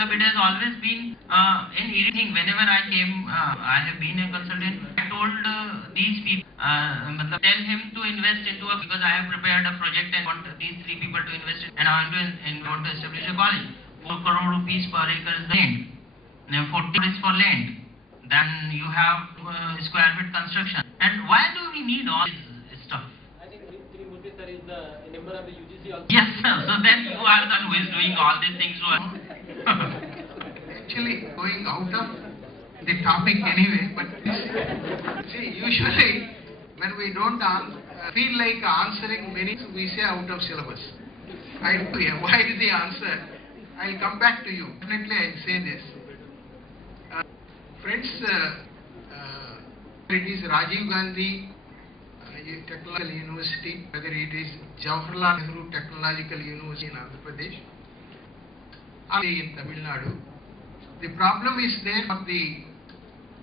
It has always been an irritating. Whenever I came, I have been a consultant. I told these people, tell him to invest into because I have prepared a project and want these three people to invest in, and I want to establish a college. 4 crore rupees per acre is the land. Now 40 is for land. Then you have square feet construction. And why do we need all this stuff? I think Sri Murthy sir is the member of the UGC also. Yes, sir. So then you are the one who is doing all these things. Actually, going out of the topic anyway, but see, usually when we don't feel like answering many, we say out of syllabus. I do avoid the answer. I'll come back to you. Definitely, I'll say this. Friends, it is Rajiv Gandhi Technological University, whether it is Jawaharlal Nehru Technological University in Andhra Pradesh, or in Tamil Nadu. The problem is there.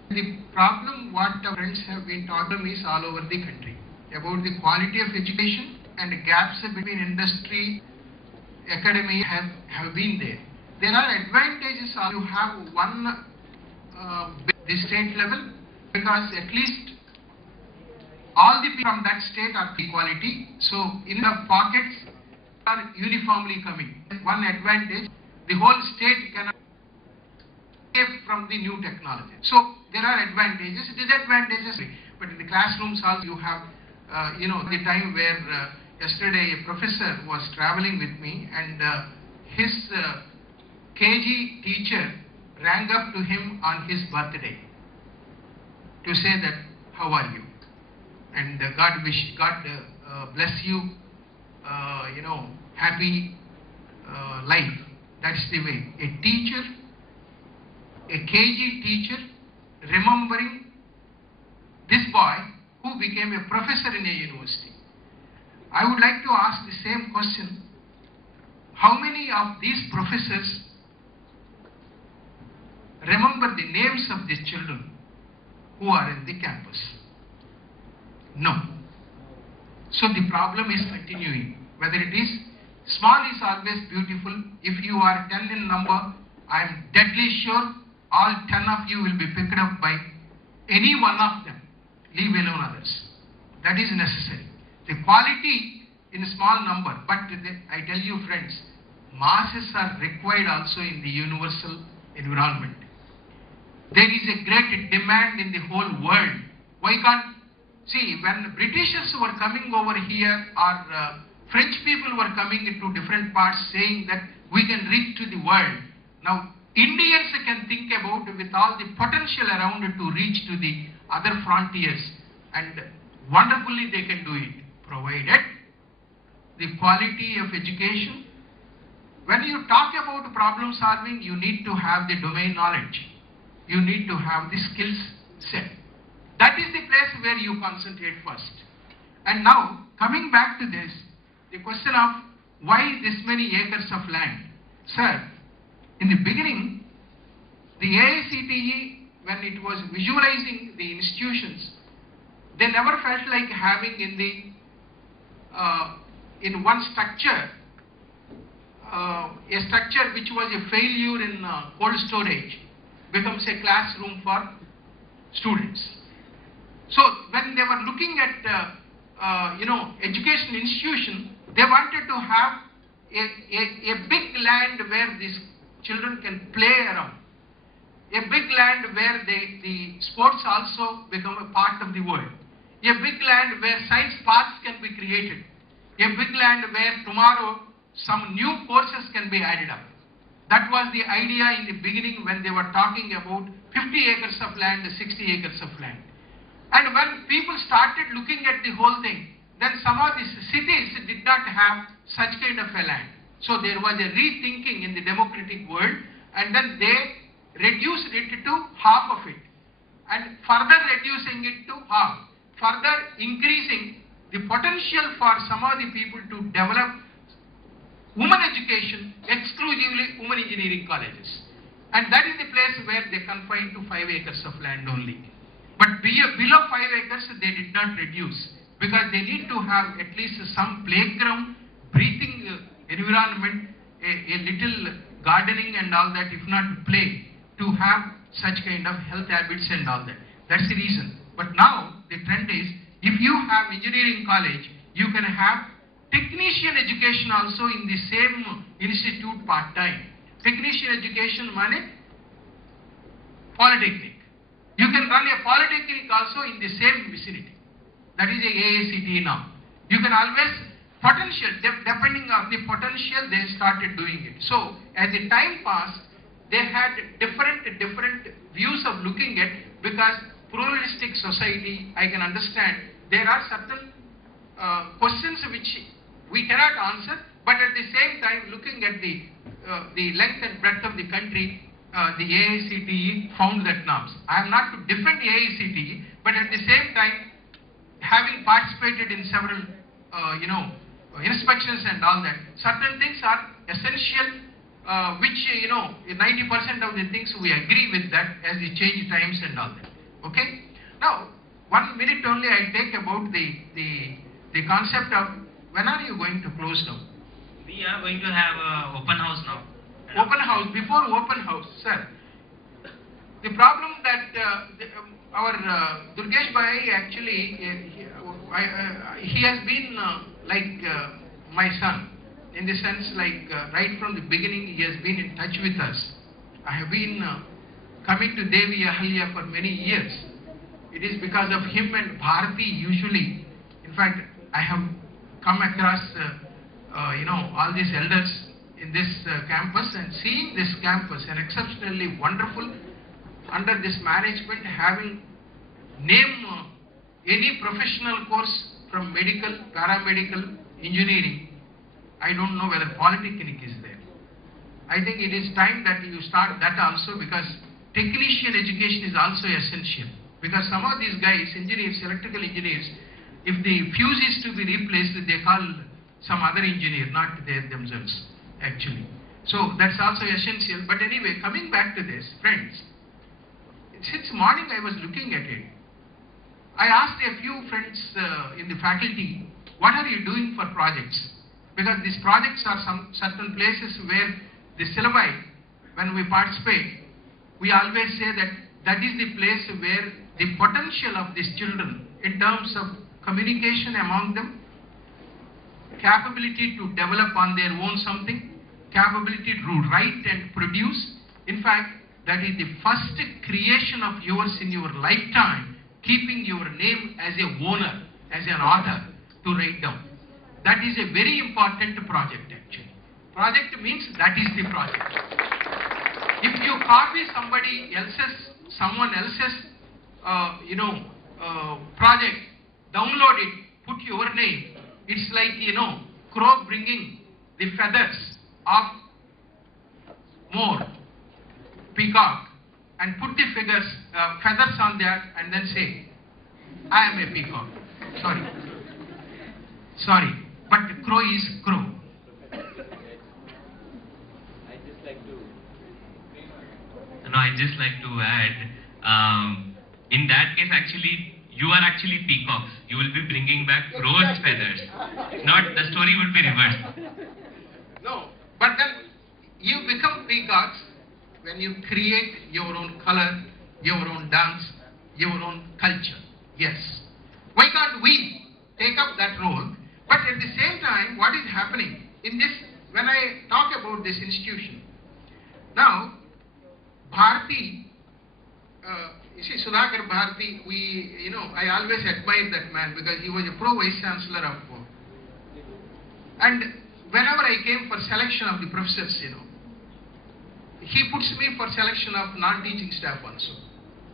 The problem what our friends have been talking is all over the country about the quality of education and gaps between industry, academia have been there. There are advantages. You have one the state level, because at least all the people from that state are equality. So in the pockets are uniformly coming. One advantage, the whole state cannot escape from the new technology. So there are advantages, disadvantages. But in the classrooms also you have, the time where yesterday a professor was traveling with me, and his KG teacher rang up to him on his birthday to say that, how are you? And God bless you, happy life. That's the way. A teacher, a KG teacher, remembering this boy who became a professor in a university. I would like to ask the same question. How many of these professors remember the names of the children who are in the campus? No. So the problem is continuing. Whether it is small is always beautiful. If you are 10 in number, I am deadly sure all 10 of you will be picked up by any one of them. Leave alone others. That is necessary. The quality in a small number, but I tell you friends, masses are required also in the universal environment. There is a great demand in the whole world. Why can't, see, when Britishers were coming over here, or French people were coming into different parts saying that we can reach to the world. Now, Indians can think about with all the potential around to reach to the other frontiers, and wonderfully they can do it, provided the quality of education. When you talk about problem solving, you need to have the domain knowledge. You need to have the skills set. That is the place where you concentrate first. And now, coming back to this, the question of why this many acres of land. Sir, in the beginning, the AICTE, when it was visualizing the institutions, they never felt like having in one structure, a structure which was a failure in cold storage becomes a classroom for students. So when they were looking at education institution, they wanted to have a big land where these children can play around, a big land where the sports also become a part of the world, a big land where science parks can be created, a big land where tomorrow some new courses can be added up. That was the idea in the beginning when they were talking about 50 acres of land, 60 acres of land. And when people started looking at the whole thing, then some of these cities did not have such kind of a land. So there was a rethinking in the democratic world, and then they reduced it to half of it, and further reducing it to half, further increasing the potential for some of the people to develop women education, exclusively women engineering colleges. And that is the place where they confined to 5 acres of land only. But below 5 acres, they did not reduce, because they need to have at least some playground, breathing environment, a little gardening and all that, if not play, to have such kind of health habits and all that. That's the reason. But now the trend is, if you have engineering college, you can have technician education also in the same institute part-time. Technician education means polytechnic. You can run a polytechnic also in the same vicinity. That is a AICTE now. You can always, potential, depending on the potential, they started doing it. So, as the time passed, they had different views of looking at, because pluralistic society, I can understand, there are certain questions which we cannot answer, but at the same time, looking at the length and breadth of the country, the AICTE found that norms. I am not to defend AICTE, but at the same time, having participated in several, inspections and all that, certain things are essential, which, 90% of the things we agree with that as we change times and all that. Okay? Now, 1 minute only I take about the concept of when are you going to close down? We are going to have an open house now. Open house, before open house, sir. The problem that our Durgesh Bhai actually, he has been like my son, in the sense like right from the beginning he has been in touch with us. I have been coming to Devi Ahalya for many years. It is because of him and Bharati usually. In fact, I have come across all these elders in this campus, and seeing this campus, an exceptionally wonderful, under this management, having name any professional course from medical, paramedical, engineering. I don't know whether polytechnic is there. I think it is time that you start that also, because technician education is also essential. Because some of these guys, engineers, electrical engineers, if the fuse is to be replaced, they call some other engineer, not they themselves, actually. So that's also essential. But anyway, coming back to this, friends, since morning I was looking at it. I asked a few friends in the faculty, what are you doing for projects? Because these projects are some certain places where the syllabi, when we participate, we always say that that is the place where the potential of these children in terms of communication among them, capability to develop on their own something, capability to write and produce. In fact, that is the first creation of yours in your lifetime, keeping your name as a owner, as an author to write down. That is a very important project actually. Project means that is the project. If you copy someone else's project, download it, put your name, it's like, crow bringing the feathers of more, peacock, and put the feathers on that and then say, I am a peacock. Sorry, but crow is crow. I'd just like to add, in that case actually, you are actually peacocks. You will be bringing back crow's feathers. Not, the story would be reversed. No, but then you become peacocks when you create your own color, your own dance, your own culture. Yes. Why can't we take up that role? But at the same time, what is happening in this, when I talk about this institution, now, Bharati, you see, Sudhakar Bharati, I always admired that man because he was a pro-vice chancellor of, and whenever I came for selection of the professors, he puts me for selection of non-teaching staff also,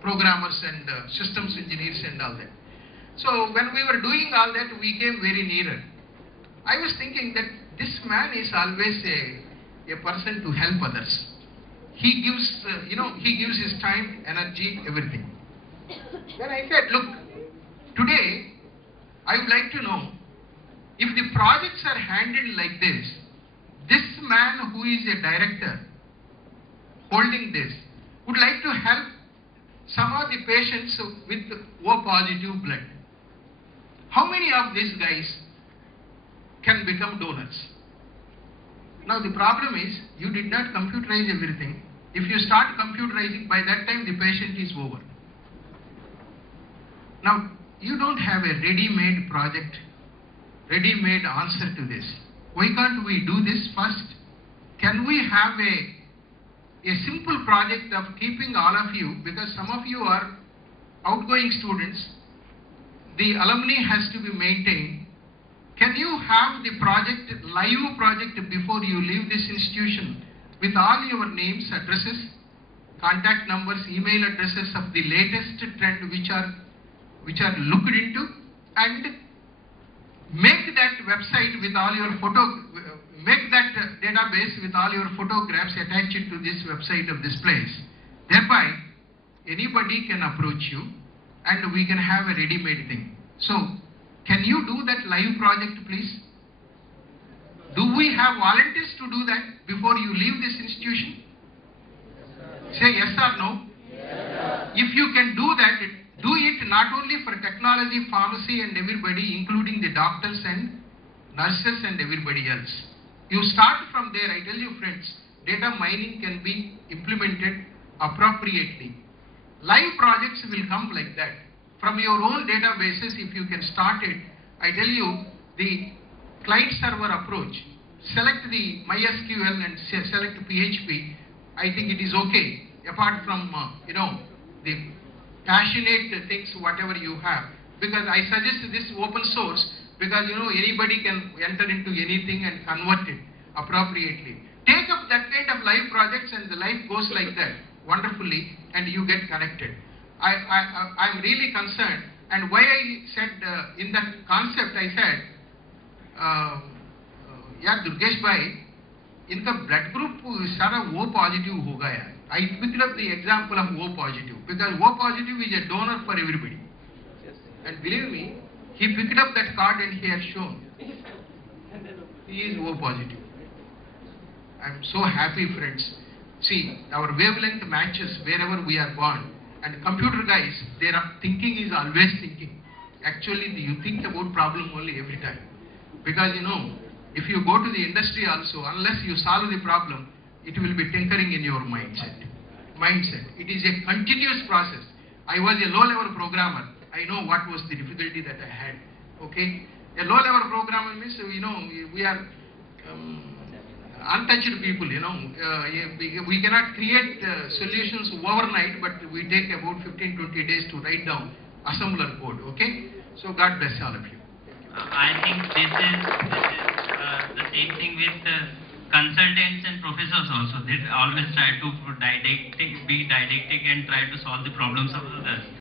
programmers and systems engineers and all that. So when we were doing all that, we came very nearer. I was thinking that this man is always a person to help others. He gives, he gives his time, energy, everything. Then I said, look, today I would like to know if the projects are handled like this man who is a director holding this would like to help some of the patients with O positive blood. How many of these guys can become donors? Now the problem is, you did not computerize everything. If you start computerizing, by that time the patient is over. Now, you don't have a ready-made project, ready-made answer to this. Why can't we do this first? Can we have a simple project of keeping all of you, because some of you are outgoing students, the alumni has to be maintained. Can you have the project, live project before you leave this institution with all your names, addresses, contact numbers, email addresses of the latest trend which are looked into, and make that website with all your make that database with all your photographs, attach it to this website of this place. Thereby, anybody can approach you and we can have a ready-made thing. So, can you do that live project, please? Do we have volunteers to do that before you leave this institution? Say yes or no. Yes. If you can do that, do it not only for technology, pharmacy and everybody, including the doctors and nurses and everybody else. You start from there. I tell you friends, data mining can be implemented appropriately. Live projects will come like that. From your own databases, if you can start it, I tell you, the client server approach, select the MySQL and select PHP, I think it is okay, apart from, the passionate things, whatever you have. Because I suggest this open source, because, anybody can enter into anything and convert it appropriately. Take up that kind of live projects and the life goes like that, wonderfully, and you get connected. I'm really concerned, and why I said in that concept I said, yeah, Durgesh bhai, इनका blood group सारा O positive हो गया. I picked up the example of O positive because O positive is a donor for everybody, and believe me, he picked up that card and he has shown he is O positive. I'm so happy, friends. See, our wavelength matches wherever we are born. And computer guys, their thinking is always thinking. Actually, you think about problem only every time. Because if you go to the industry also, unless you solve the problem, it will be tinkering in your mindset. It is a continuous process. I was a low-level programmer. I know what was the difficulty that I had. Okay? A low-level programmer means, we are untouched people, we cannot create solutions overnight, but we take about 15-20 days to write down assembler code, okay? So God bless all of you. I think this is the same thing with consultants and professors also. They always try to be didactic and try to solve the problems of others.